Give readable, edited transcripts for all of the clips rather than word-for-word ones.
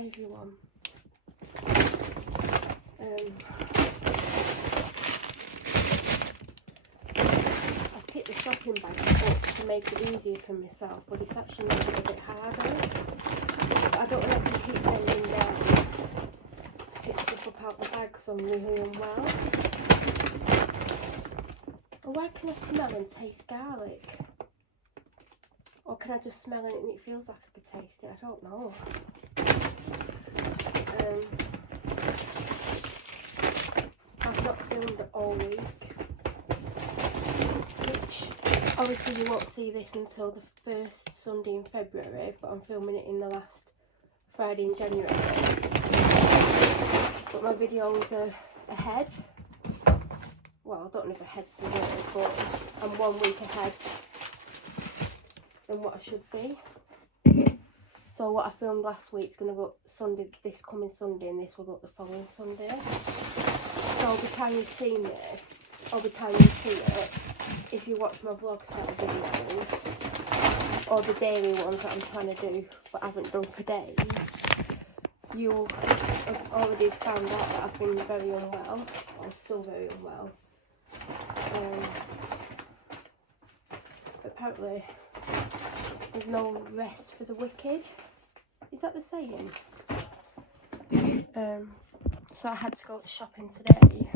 tie everyone. I picked the shopping bag up to make it easier for myself, but it's actually making it a bit harder. But I don't like to keep bending down to pick stuff up out the bag because I'm really unwell. And why can I smell and taste garlic? Or can I just smell it and it feels like I could taste it? I don't know. I've not filmed it all week, which obviously you won't see this until the first Sunday in February, but I'm filming it in the last Friday in January. But my videos are ahead. Well, I don't know if ahead's the word, but I'm 1 week ahead than what I should be. So what I filmed last week's going to go Sunday, this coming Sunday, and this will go up the following Sunday. So by the time you've seen this, or by the time you see it, if you watch my vlog style videos, or the daily ones that I'm trying to do but haven't done for days, you'll have already found out that I've been very unwell, or still very unwell. Apparently there's no rest for the wicked. Is that the saying? So I had to go shopping today,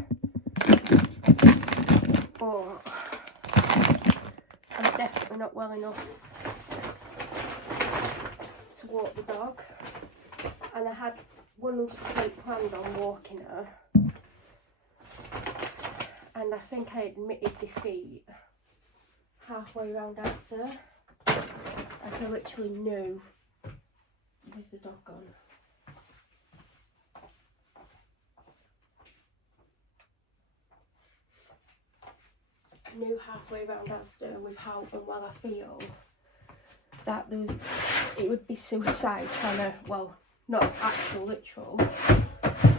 but I'm definitely not well enough to walk the dog, and I had 100% planned on walking her, and I think I admitted defeat halfway around Asda. Like I literally knew. Where's the dog gone? I knew halfway around Asda with how unwell I feel that it would be suicide trying to, well, not actual literal,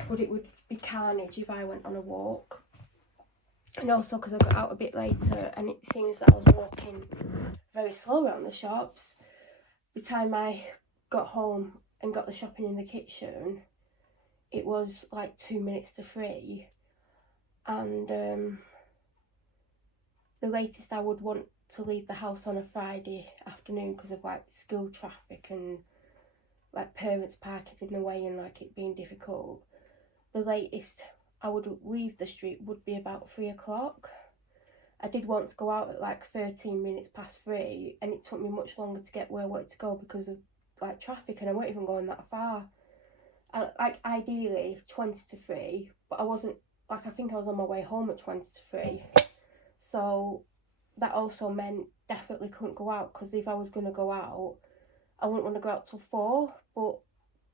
but it would be carnage if I went on a walk. And also because I got out a bit later and it seems that I was walking very slow around the shops. By the time I got home and got the shopping in the kitchen, it was like 2 minutes to 3, and the latest I would want to leave the house on a Friday afternoon because of like school traffic and like parents parking in the way and like it being difficult, the latest I would leave the street would be about 3 o'clock. I did once go out at like 13 minutes past 3 and it took me much longer to get where I wanted to go because of like traffic, and I wasn't even going that far. Like ideally 20 to 3, but I wasn't, like I think I was on my way home at 20 to 3. So that also meant definitely couldn't go out, because if I was going to go out, I wouldn't want to go out till 4. But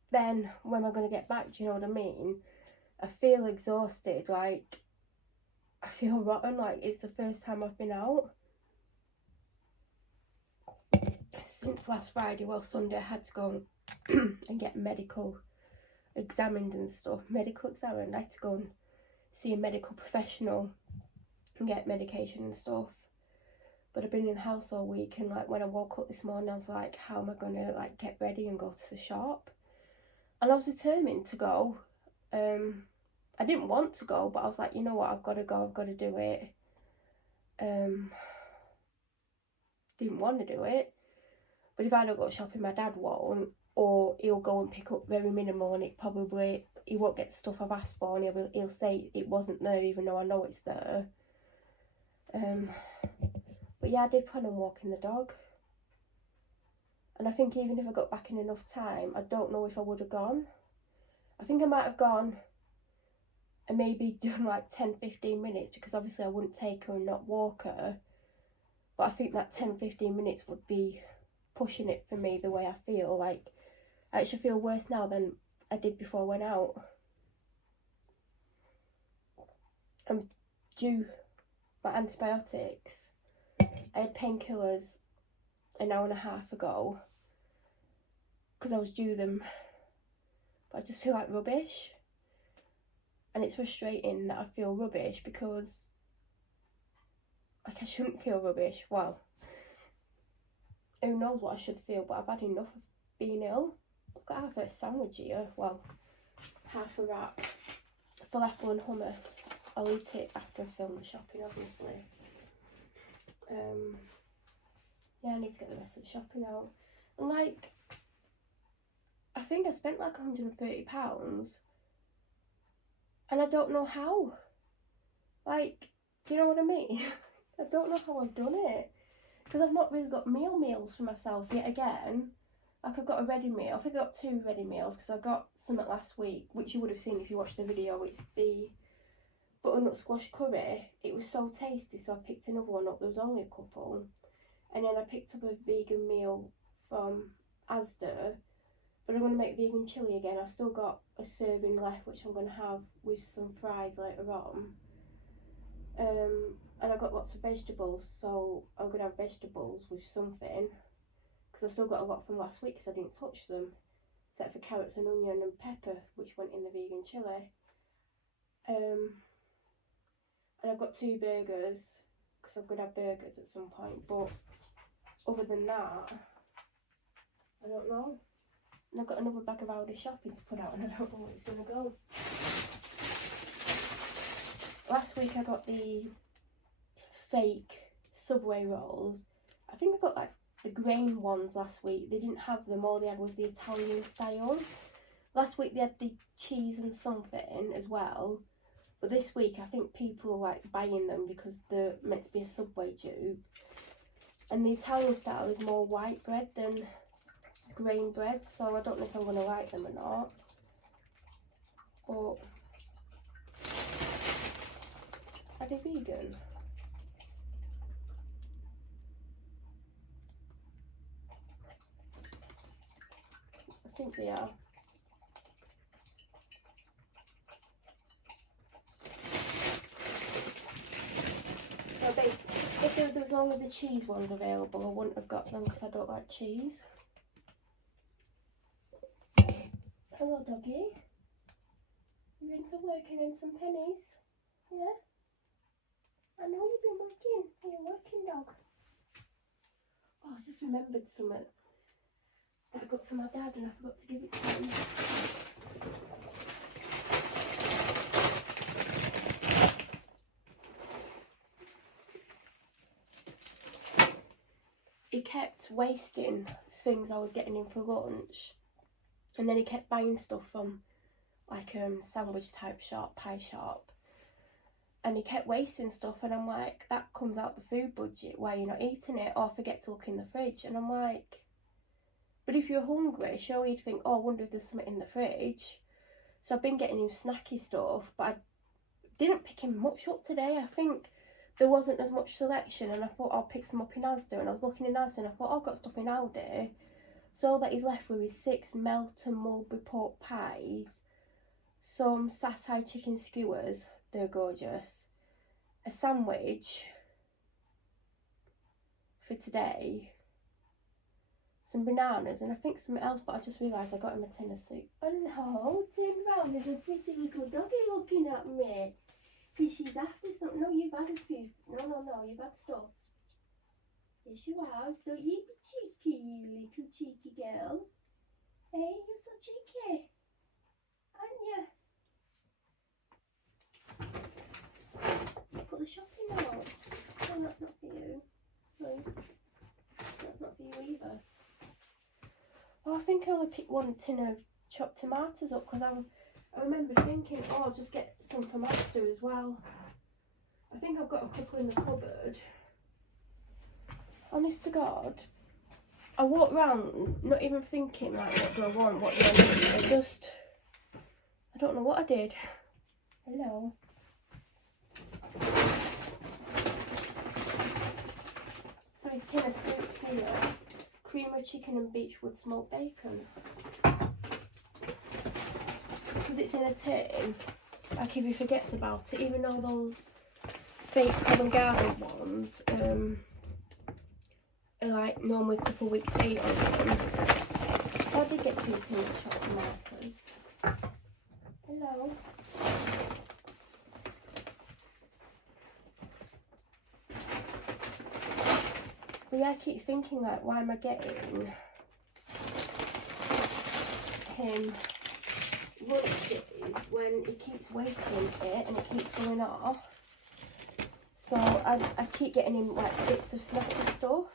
then when am I going to get back? Do you know what I mean? I feel exhausted, like I feel rotten, like it's the first time I've been out since last Friday. Well, Sunday I had to go and get medical examined and stuff. I had to go and see a medical professional and get medication and stuff. But I've been in the house all week, and like when I woke up this morning I was like, how am I gonna like get ready and go to the shop? And I was determined to go. I didn't want to go, but I was like, you know what, I've got to go, I've got to do it. Didn't want to do it, but if I don't go shopping, my dad won't, or he'll go and pick up very minimal, and he won't get the stuff I've asked for, and he'll say it wasn't there even though I know it's there. But yeah, I did plan on walking the dog, and I think even if I got back in enough time, I don't know if I would have gone. I think I might have gone and maybe done like 10-15 minutes, because obviously I wouldn't take her and not walk her, but I think that 10-15 minutes would be pushing it for me the way I feel. Like I actually feel worse now than I did before I went out. I'm due my antibiotics. I had painkillers an hour and a half ago because I was due them, but I just feel like rubbish. And it's frustrating that I feel rubbish, because like I shouldn't feel rubbish. Well, who knows what I should feel, but I've had enough of being ill. I've got half a sandwich here, well, half a wrap, falafel and hummus. I'll eat it after I film the shopping, obviously. Yeah, I need to get the rest of the shopping out. And like, I think I spent like £130 and I don't know how. Like, do you know what I mean? I don't know how I've done it. Because I've not really got meals for myself yet again. Like, I've got a ready meal. I think I got 2 ready meals because I got some last week, which you would have seen if you watched the video. It's the butternut squash curry. It was so tasty, so I picked another one up. There was only a couple. And then I picked up a vegan meal from Asda. But I'm going to make vegan chilli again. I've still got a serving left, which I'm going to have with some fries later on. And I've got lots of vegetables, so I'm going to have vegetables with something. Because I've still got a lot from last week because I didn't touch them. Except for carrots and onion and pepper, which went in the vegan chilli. And I've got 2 burgers, because I'm going to have burgers at some point. But other than that, I don't know. And I've got another bag of Aldi shopping to put out and I don't know where it's going to go. Last week I got the fake Subway rolls. I think I got like the grain ones last week. They didn't have them, all they had was the Italian style. Last week they had the cheese and something as well. But this week I think people are like buying them because they're meant to be a Subway dupe. And the Italian style is more white bread than grain bread, so I don't know if I'm going to like them or not. But are they vegan? I think they are. So basically, if there was only the cheese ones available, I wouldn't have got them because I don't like cheese. Hello, doggy. You been some working and some pennies? Yeah? I know you've been working. You're a working dog. Oh, I just remembered something that I got for my dad and I forgot to give it to him. He kept wasting things I was getting him for lunch. And then he kept buying stuff from like sandwich type shop, pie shop. And he kept wasting stuff and I'm like, that comes out the food budget, why you're not eating it, or forget to look in the fridge. And I'm like, but if you're hungry, surely you'd think, oh, I wonder if there's something in the fridge. So I've been getting him snacky stuff, but I didn't pick him much up today. I think there wasn't as much selection and I thought I'll pick some up in Asda. And I was looking in Asda and I thought, oh, I've got stuff in Aldi. So all that he's left with is 6 Melton mulberry pork pies, some satay chicken skewers, they're gorgeous, a sandwich for today, some bananas, and I think something else, but I just realised I got him a tin of soup. Oh no, turn round, there's a pretty little doggy looking at me. Because she's after something. No, you've had a few. No, you've had stuff. Yes, you have. Don't you be cheeky, you little cheeky girl. Hey, you're so cheeky. Aren't you? Put the shopping out. No, that's not for you. No, that's not for you either. Oh, I think I only picked 1 tin of chopped tomatoes up because I remember thinking, oh, I'll just get some for Master as well. I think I've got a couple in the cupboard. Honest to God, I walked round not even thinking like, what do I want, what do I need? I don't know what I did. Hello. So his tin of soups here, creamer chicken and beechwood smoked bacon. Because it's in a tin, like if he forgets about it, even though those fake Covent Garden ones, like normally a couple of weeks late on them. I did get 2 tins of chopped tomatoes. Hello. But yeah, I keep thinking like, why am I getting him lunches when he keeps wasting it and it keeps going off. So I keep getting him like bits of snacky stuff,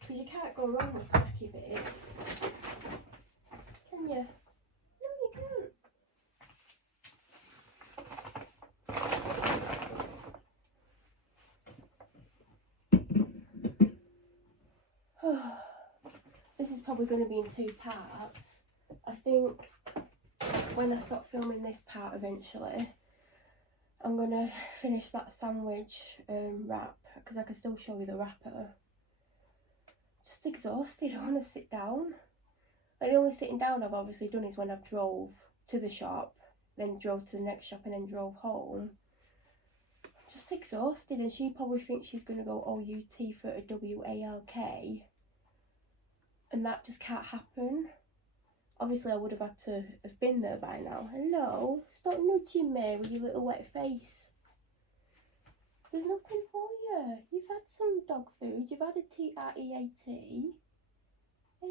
because you can't go wrong with snacky bits, can you? No, you can't. This is probably going to be in 2 parts. I think when I stop filming this part eventually, I'm going to finish that sandwich wrap, because I can still show you the wrapper. Just exhausted, I want to sit down. Like, the only sitting down I've obviously done is when I've drove to the shop, then drove to the next shop and then drove home. I'm just exhausted, and she probably thinks she's going to go OUT for a WALK, and that just can't happen. Obviously I would have had to have been there by now. Hello, stop nudging me with your little wet face. There's nothing for you. You've had some dog food, you've had a TREAT. Hey,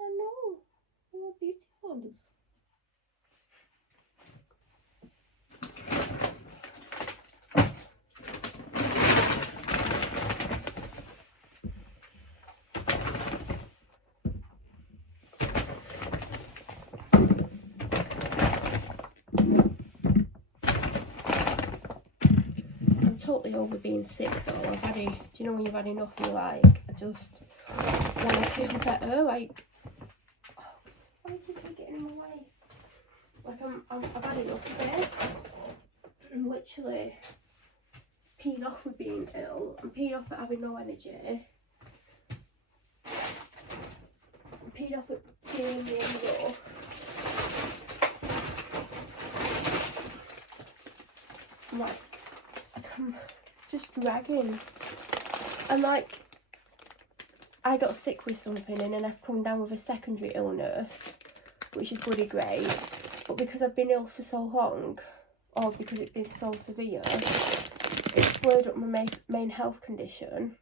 I know, you're beautiful. Totally over being sick though. I've had do you know when you've had enough, you're like, I just want to feel better, like, oh, why did you keep getting in my way? Like, I've had enough of it. I'm literally peed off with being ill. I'm peed off at having no energy. I'm peed off at feeling me enough. I'm like, it's just dragging. And like, I got sick with something and then I've come down with a secondary illness, which is pretty great. But because I've been ill for so long, or because it's been so severe, it's flared up my main health condition.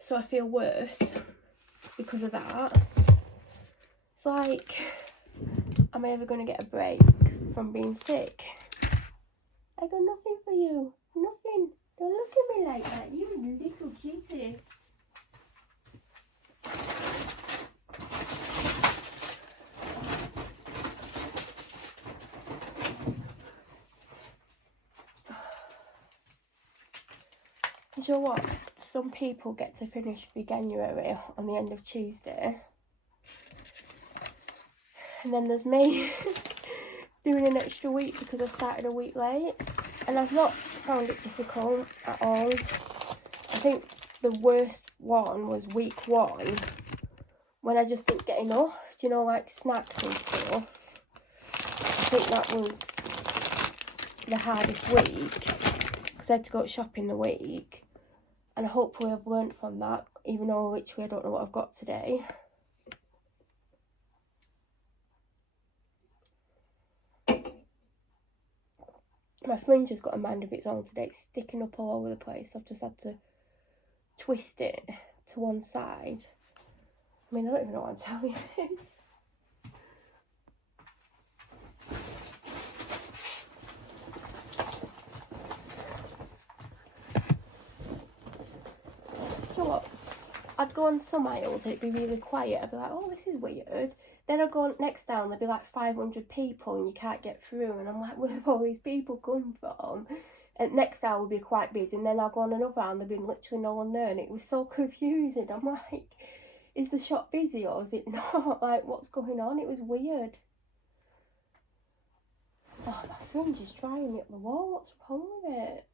So I feel worse because of that. It's like, am I ever going to get a break from being sick? I got nothing for you. Nothing. Don't look at me like that. You little cutie. Do you know what? Some people get to finish Veganuary on the end of Tuesday. And then there's me doing an extra week because I started a week late. And I've not found it difficult at all. I think the worst one was week 1, when I just didn't get enough, do you know, like snacks and stuff. I think that was the hardest week, because I had to go shopping the week. And hopefully I've learnt from that, even though literally I don't know what I've got today. My fringe has got a mind of its own today. It's sticking up all over the place. I've just had to twist it to one side. I mean, I don't even know what I'm telling you this. You know what? I'd go on some aisles and it'd be really quiet. I'd be like, oh, this is weird. Then I'd go next down, there'd be like 500 people and you can't get through. And I'm like, where have all these people come from? And next hour would be quite busy. And then I'll go on another round, there'd be literally no one there. And it was so confusing. I'm like, is the shop busy or is it not? Like, what's going on? It was weird. Oh, my fringe is drying me up the wall. What's wrong with it?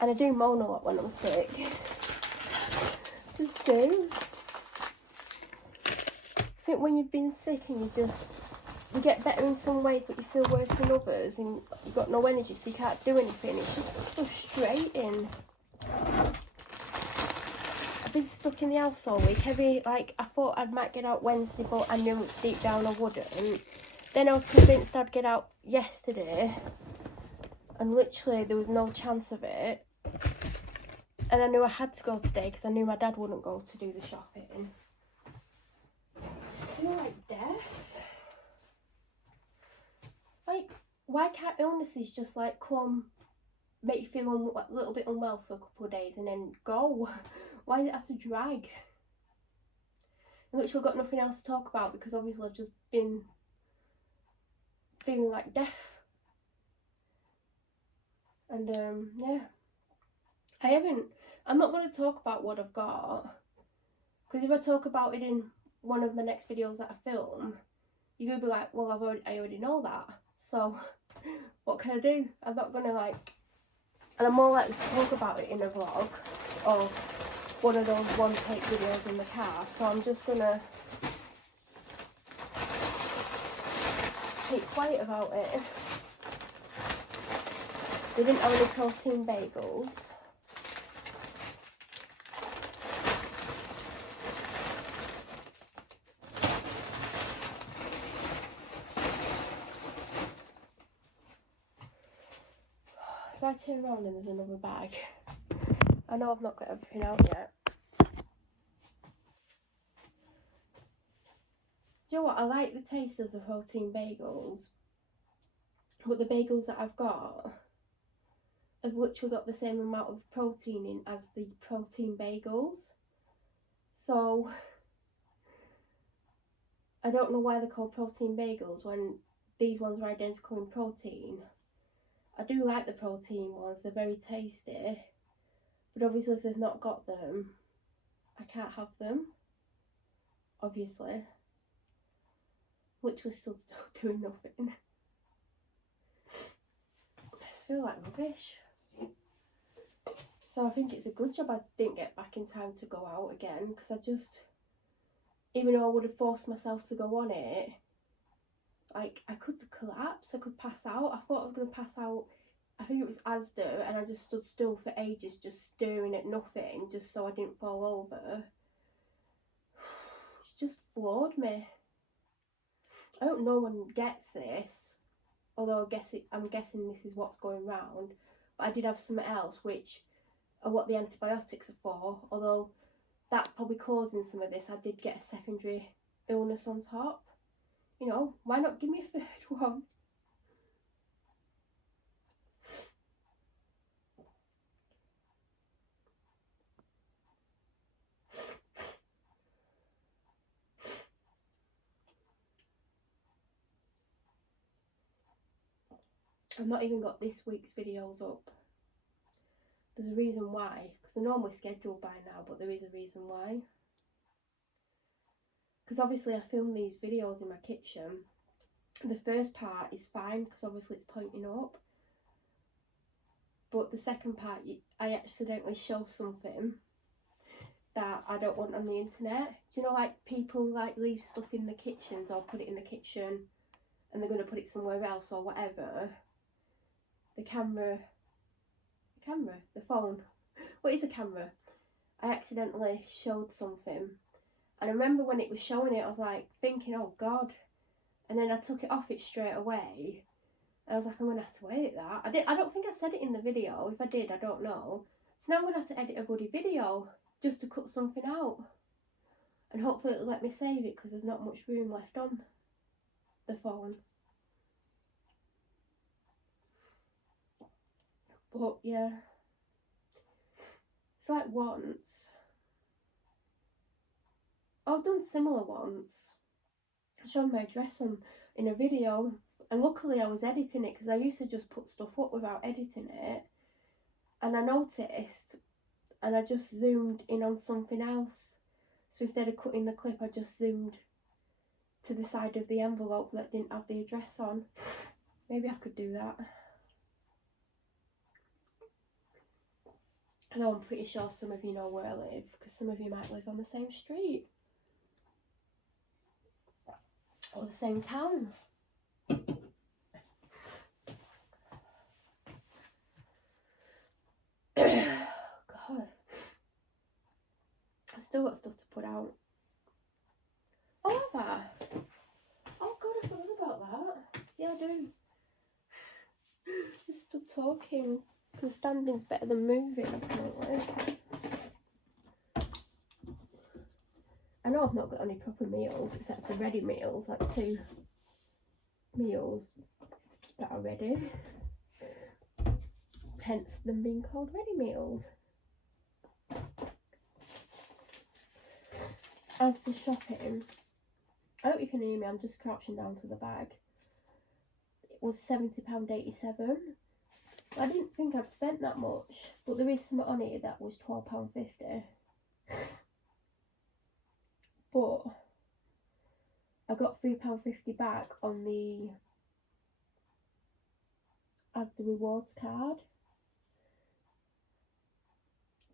And I do moan a lot when I'm sick. Just do. I think when you've been sick and you get better in some ways, but you feel worse in others, and you've got no energy, so you can't do anything. It's just frustrating. I've been stuck in the house all week. Like, I thought I might get out Wednesday, but I knew deep down I wouldn't. Then I was convinced I'd get out yesterday, and literally there was no chance of it. And I knew I had to go today because I knew my dad wouldn't go to do the shopping. I just feel like death. Like, why can't illnesses just like come, make you feel a little bit unwell for a couple of days and then go? Why does it have to drag? I literally got nothing else to talk about because obviously I've just been feeling like death. And yeah, I'm not going to talk about what I've got, because if I talk about it in one of my next videos that I film, you're going to be like, well, I already know that, so what can I do? I'm not going to like, and I'm more likely to talk about it in a vlog or one of those one take videos in the car, so I'm just going to keep quiet about it. We didn't have any protein bagels. If I turn around and there's another bag, I know I've not got everything out yet. Do you know what? I like the taste of the protein bagels, but the bagels that I've got have literally got the same amount of protein in as the protein bagels. So I don't know why they're called protein bagels when these ones are identical in protein. I do like the protein ones, they're very tasty, but obviously if they've not got them, I can't have them, obviously. Literally still doing nothing. I just feel like rubbish. So I think it's a good job I didn't get back in time to go out again, because I just, even though I would have forced myself to go on it, like, I could collapse, I could pass out. I thought I was going to pass out, I think it was Asda, and I just stood still for ages just staring at nothing just so I didn't fall over. It's just floored me. I hope no one gets this, although I'm guessing this is what's going round. But I did have something else, which are what the antibiotics are for, although that's probably causing some of this. I did get a secondary illness on top. You know, why not give me a third one? I've not even got this week's videos up. There's a reason why, because they're normally scheduled by now, but there is a reason why. Because obviously I film these videos in my kitchen. The first part is fine, because obviously it's pointing up. But the second part, I accidentally show something that I don't want on the internet. Do you know, like, people like leave stuff in the kitchens or put it in the kitchen and they're going to put it somewhere else or whatever. The phone. What is a camera? I accidentally showed something. And I remember when it was showing it, I was like thinking, oh God. And then I took it off it straight away. And I was like, I'm going to have to edit that. I don't think I said it in the video. If I did, I don't know. So now I'm going to have to edit a bloody video just to cut something out. And hopefully it'll let me save it, because there's not much room left on the phone. But yeah. It's like once. I've done similar once. I showed my address in a video. And luckily I was editing it, because I used to just put stuff up without editing it. And I noticed, and I just zoomed in on something else. So instead of cutting the clip, I just zoomed to the side of the envelope that didn't have the address on. Maybe I could do that. Although I'm pretty sure some of you know where I live, because some of you might live on the same street. Or the same town. God. I've still got stuff to put out. Oh, have I? Oh God, I forgot about that. Yeah, I do. Just stood talking, because standing's better than moving, apparently. know I've not got any proper meals except for ready meals, like 2 meals that are ready. Hence them being called ready meals. As the shopping, I hope you can hear me, I'm just crouching down to the bag. It was £70.87. I didn't think I'd spent that much, but there is something on here that was £12.50. But I got £3.50 back on the rewards card.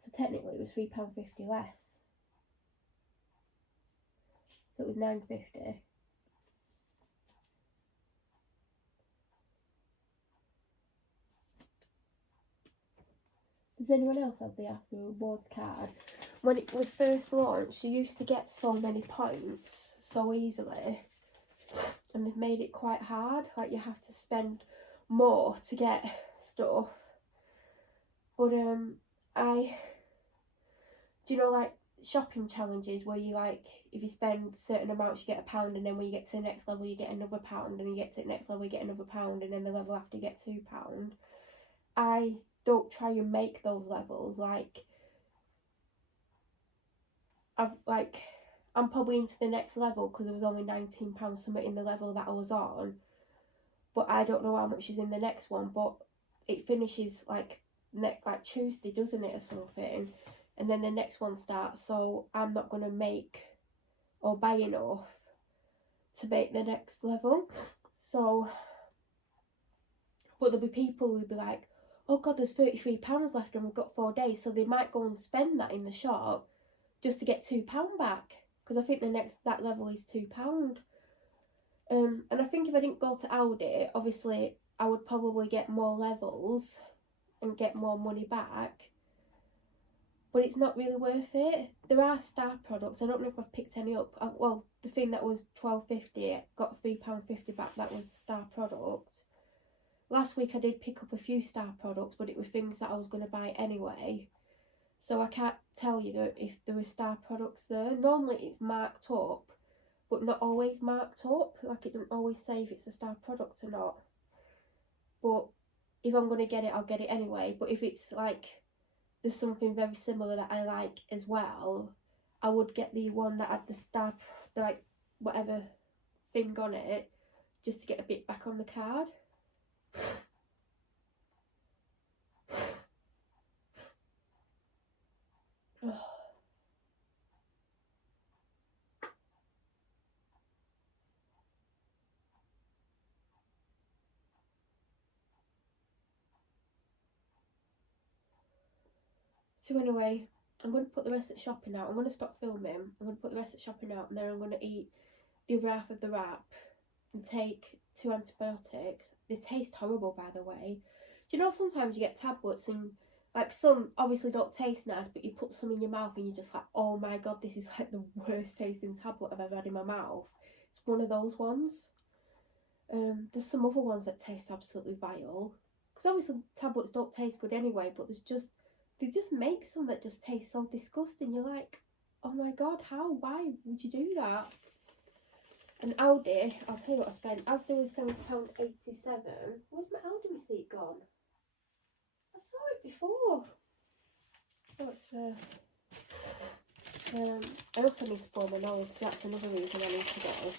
So technically it was £3.50 less. So it was £9.50. Does anyone else have the Asda rewards card? When it was first launched, you used to get so many points so easily, and they've made it quite hard. Like, you have to spend more to get stuff. But do you know, like, shopping challenges where you, like, if you spend certain amounts you get £1, and then when you get to the next level you get another £1, and you get to the next level you get another £1, and then the level after you get £2. I don't try and make those levels. Like, I'm probably into the next level because there was only £19 something in the level that I was on, but I don't know how much is in the next one. But it finishes like Tuesday, doesn't it, or something, and then the next one starts. So I'm not gonna make or buy enough to make the next level. So, but there'll be people who'll be like, oh God, there's £33 left and we've got 4 days, so they might go and spend that in the shop just to get £2 back, because I think that level is £2. And I think if I didn't go to Aldi, obviously I would probably get more levels and get more money back, but it's not really worth it. There are Star products, I don't know if I've picked any up. Well, the thing that was £12.50 got £3.50 back, that was the Star product. Last week I did pick up a few Star products, but it were things that I was going to buy anyway. So I can't tell you if there were Star products there. Normally it's marked up, but not always marked up. Like, it doesn't always say if it's a Star product or not. But if I'm going to get it, I'll get it anyway. But if it's like there's something very similar that I like as well, I would get the one that had the Star, like whatever thing on it, just to get a bit back on the card. So anyway, I'm going to put the rest of the shopping out. I'm going to stop filming. I'm going to put the rest of the shopping out, and then I'm going to eat the other half of the wrap and take 2 antibiotics. They taste horrible, by the way. Do you know sometimes you get tablets and like some obviously don't taste nice, but you put some in your mouth and you're just like, oh my God, this is like the worst tasting tablet I've ever had in my mouth. It's one of those ones. There's some other ones that taste absolutely vile, because obviously tablets don't taste good anyway, but they just make some that just taste so disgusting. You're like, oh my God, why would you do that? And Aldi, I'll tell you what I spent. Asda was £70.87. Where's my Aldi receipt gone? I saw it before. Oh, I also need to blow my nose. That's another reason I need to go.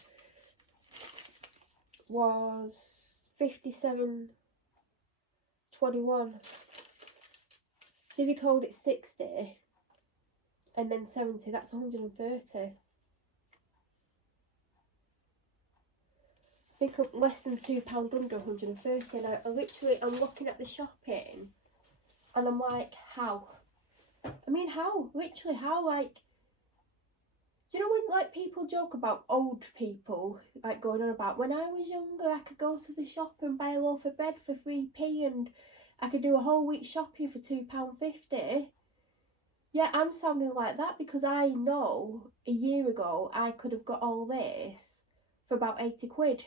Was £57.21. So if you called it 60 and then 70, that's 130. I think I'm less than £2 under 130, and I'm looking at the shopping and I'm like, how? I mean, how? Literally, how? Like, do you know when like people joke about old people like going on about, when I was younger I could go to the shop and buy a loaf of bread for 3p and I could do a whole week shopping for £2.50. Yeah, I'm sounding like that because I know a year ago I could have got all this for about 80 quid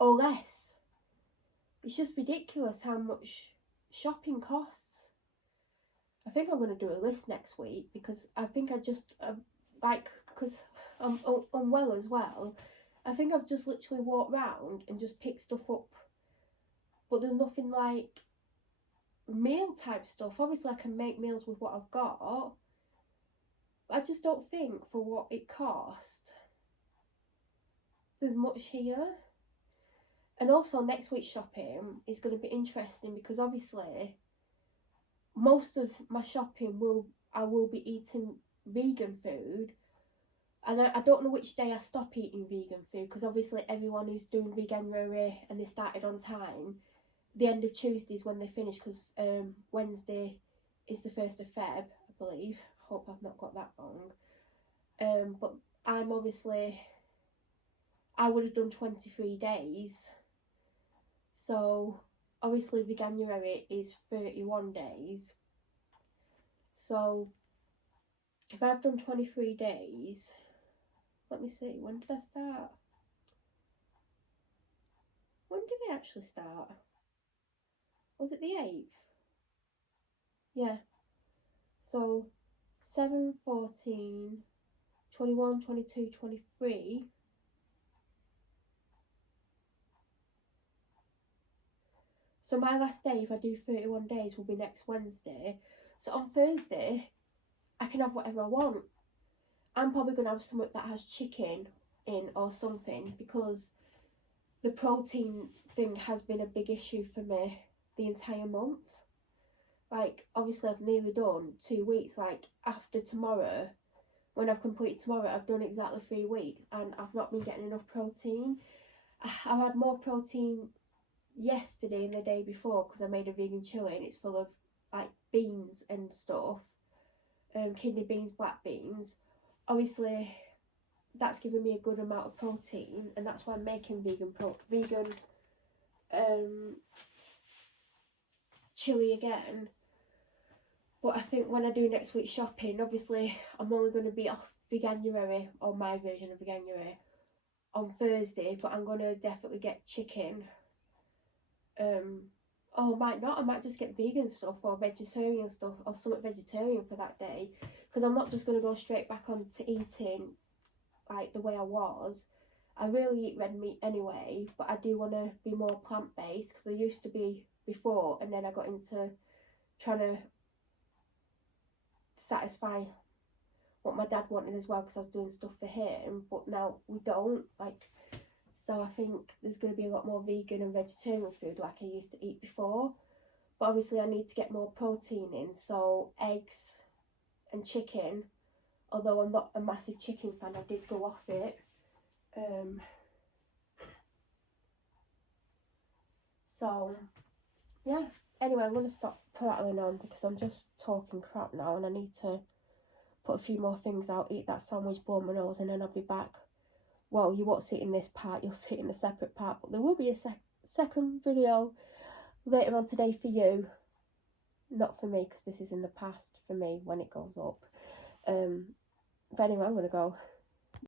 or less. It's just ridiculous how much shopping costs. I think I'm going to do a list next week, because I think I just like because I'm unwell as well, I think I've just literally walked round and just picked stuff up. But there's nothing like meal type stuff. Obviously, I can make meals with what I've got. I just don't think for what it cost, there's much here. And also next week's shopping is going to be interesting because obviously most of my shopping I will be eating vegan food, and I don't know which day I stop eating vegan food because obviously everyone who's doing Veganuary and they started on time, the end of Tuesday is when they finish because Wednesday is the 1st of Feb, I believe. Hope I've not got that wrong. But I'm obviously, I would have done 23 days. So obviously Veganuary is 31 days. So if I've done 23 days, let me see, when did I start? When did I actually start? Was it the 8th? Yeah. So 7, 14, 21, 22, 23. So my last day, if I do 31 days, will be next Wednesday. So on Thursday, I can have whatever I want. I'm probably going to have something that has chicken in or something because the protein thing has been a big issue for me the entire month. Like, obviously I've nearly done 2 weeks. Like, after tomorrow, when I've completed tomorrow, I've done exactly 3 weeks and I've not been getting enough protein. I've had more protein yesterday and the day before because I made a vegan chili and it's full of like beans and stuff, kidney beans, black beans. Obviously that's given me a good amount of protein and that's why I'm making vegan chili again. But I think when I do next week's shopping, obviously I'm only going to be off Veganuary, or my version of Veganuary, on Thursday, but I'm going to definitely get chicken. Or I might not, I might just get vegan stuff or vegetarian stuff or something vegetarian for that day, because I'm not just going to go straight back on to eating like the way I was. I really eat red meat anyway, but I do want to be more plant-based because I used to be before, and then I got into trying to satisfy what my dad wanted as well because I was doing stuff for him, but now we don't, like, so I think there's going to be a lot more vegan and vegetarian food like I used to eat before. But obviously I need to get more protein in, so eggs and chicken, although I'm not a massive chicken fan, I did go off it. So yeah, anyway, I'm going to stop prattling on because I'm just talking crap now and I need to put a few more things out, eat that sandwich, blow my nose, and then I'll be back. Well, you won't see it in this part, you'll see it in a separate part, but there will be a second video later on today for you. Not for me, because this is in the past for me when it goes up. But anyway, I'm going to go.